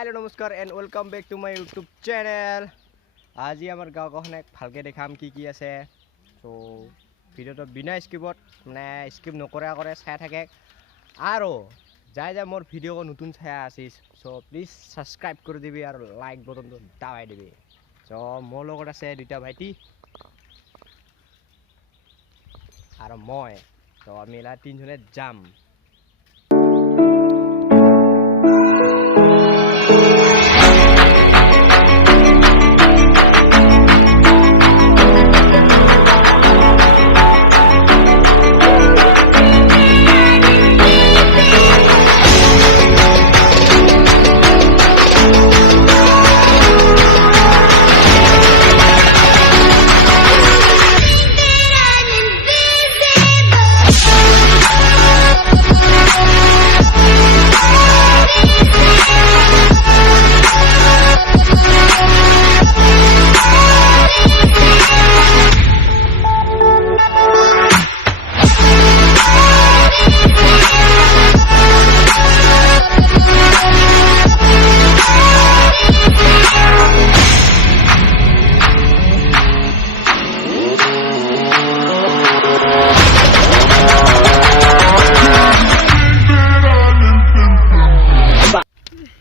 Hello, namaskar and welcome back to my YouTube channel. আজি আমাৰ গাঁওখন ভালকে দেখাম কি আছে সো ভিডিওটো বিনা স্কিপত মানে স্কিপ নকৰা কৰে চাই থাকে আৰু যাই মোৰ ভিডিও নতুন চাই আছিস সো প্লিজ সাবস্ক্রাইব কৰি দিবি আৰু লাইক বটনটো দাবাই দিবি সো মোৰ লগত আছে দুটা ভাইটি আৰু মই সো আমি লা তিনজনে যাম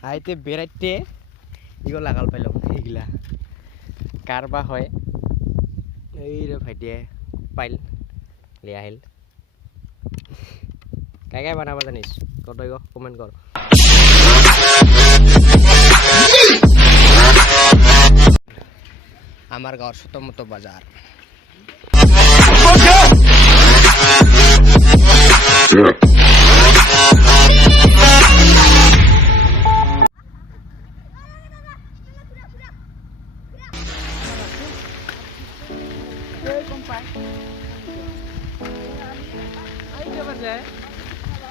আইতে বেরাইতে ইগো লাগাল পাইলাম এইগুলা কারবা হয় এই রে ভাইটিয়ে পাইল লে আহিল কাই কাই বানাবা জানিস কত ইগো কমেন্ট কর আমার গাঁর ছোটমোটো বাজার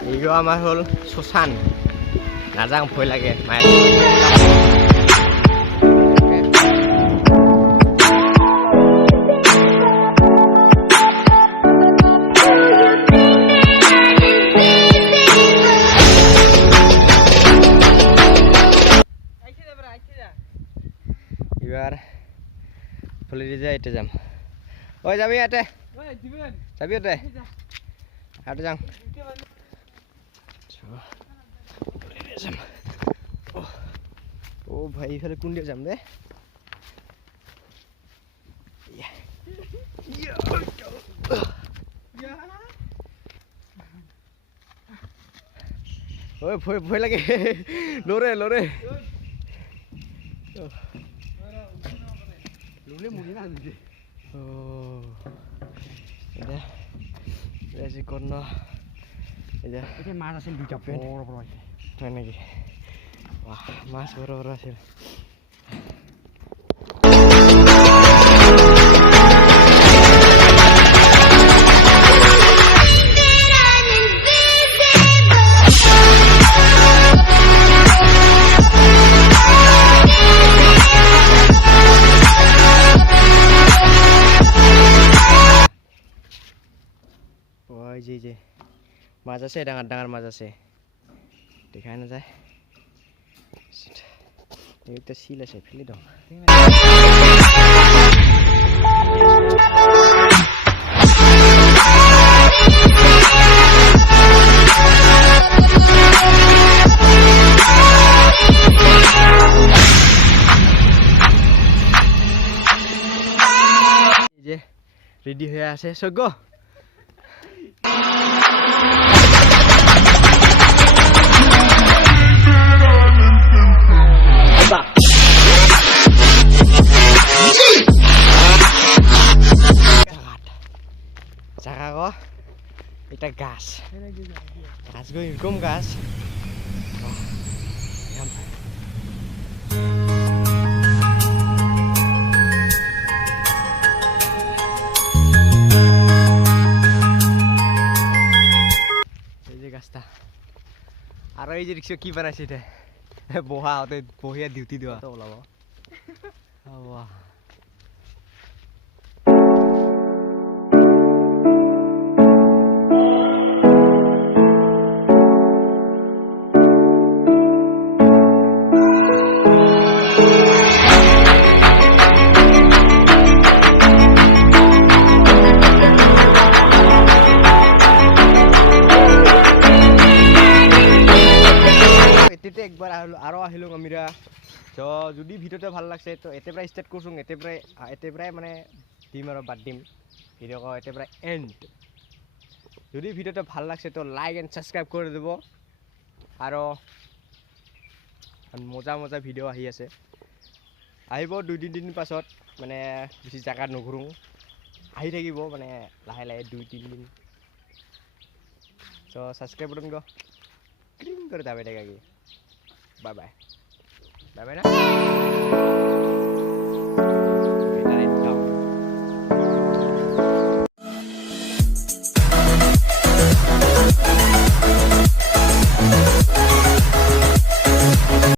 এইগো আমার হল শ্মশান নাযাং ভয় লাগে মায়ে এবার ফুলি দিয়ে যাই এটা যাম ওই যাবি ইয়াতে যাবি ইয়াতে হাঁটে যাং ও ভাই এখানে কোন দিয়ে যাম রে ওই ভয় ভয় লাগে লরে লরে লরে মুড়ি না দিছে ও এটা এসে কোন এটা এটা মাছ আছে দুইটা বড় বড় আছে তাই নাকি বাহ মাছ বড় বড় আছে ওই যে মাছ আছে ডাঙৰ ডাঙৰ মাছ আছে দেখাই না যায় এইটা শিল আছে ফেলে দাও এই যে রেডি হয়ে আছে সগো জাগা গো এটা গাছ গাছগুলো এরকম গাছ এই যে গাছটা আর এই যে রিক্সা কি বানাইছে এটা বহা ওতে বহিয়া ডিউটি দেওয়া তো ওলাব বাহ আৰু আহিলোঁ আমিৰা তো যদি ভিডিঅ'টো ভাল লাগছে তো এতে পৰাই ষ্টাৰ্ট কৰছোঁ এতে পৰাই মানে দিম আৰু বাদ দিম ভিডিঅ' এতে পৰাই এণ্ড যদি ভিডিঅ'টো ভাল লাগছে তো লাইক এণ্ড ছাবস্ক্ৰাইব কৰি দিব আৰু মজা মজা ভিডিঅ' আহি আছে আহিব 2-3 দিন পাছত মানে বেছি জাগাত নুঘুৰোঁ আহি থাকিব মানে লাহে লাহে 2-3 দিন তো ছাবস্ক্ৰাইব করুন গো ক্লিং করে যাবে টাকা কি বাই বাই বাই বাই না